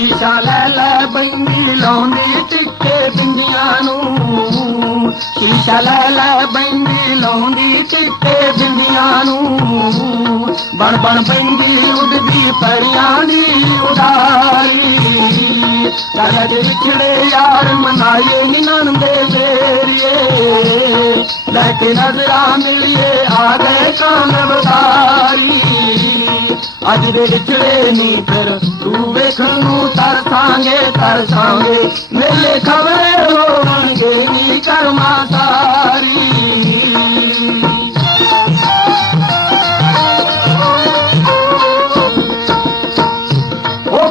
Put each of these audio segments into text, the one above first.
शीशा लै लै बैंगी लाउंदी चिट्टे बिंदियां नूं शीशा लै लै बैंगी लाउंदी चिट्टे बिंदियां नूं बण बण बैंगी उड़दी परियां दी उडारी कद विछड़े यार मनाए नंदे तेरिए लैके नजरा मिलिए आ गए कान बदारी अज दे विछड़े नी फिर तू वेखण नूं तरसांगे मेले खबरे होणगे नी कर्मा सारी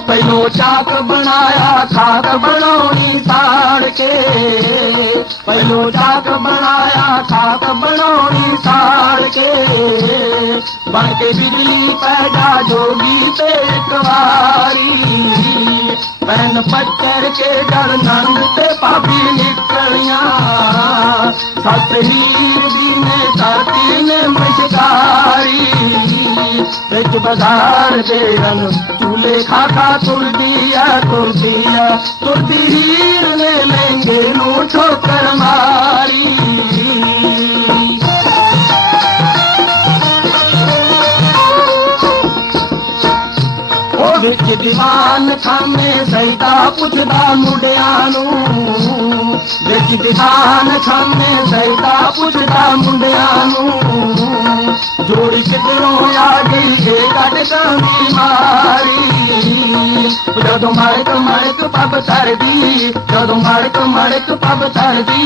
पहलो चाक बनाया खाक बनानी साड़ के पहलो चाक बनाया खाक बनानी साड़ के बन के बिजली पैदा जोगी पे कवारी पैन पत्थर के डर नंद ते पापी निकलिया सत हीर दी ने धरती ने मशकारी रिच बाजार दे रंग चूल्हे खाका तुरदी हीर ने लेंगे नू ठोकर मारी विच दीवान खाने सईदा पुछदा मुंडियां नूं विच दीवान खाने सईदा पुछदा मुंडियां नूं जोड़ी किधरों आ गई है कटकांदी मारी जदों मड़क पब तरदी जदों मड़क पब तरदी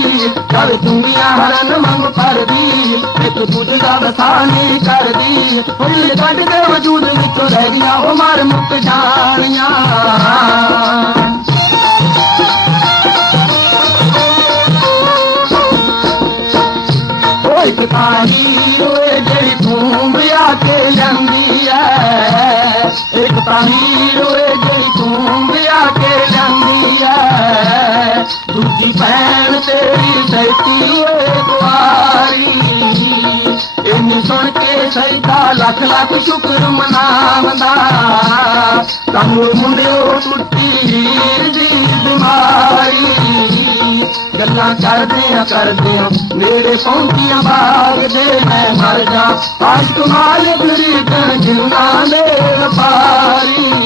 जद दुनिया हरन मंग भरदी एक दूजे दा वसानी करदी हुल कट के वजूद विचों रह गया ओ मार मुक जानिया एक ताही रोए जेड़ी धूम आके जांदी है एक ताही रोए जेड़ी धूम आके जांदी है दूजी भैन तेरी सैती होए कुआरी इन सुन के सईदा लख लख शुक्र मनावदा तनु मुंडियो टुटी हीर दी बीमारी गल्लां करदियां मेरे पहुंचियां बाग दे मैं मर जा आज तुम्हारे गरीब जिंदा दे पारी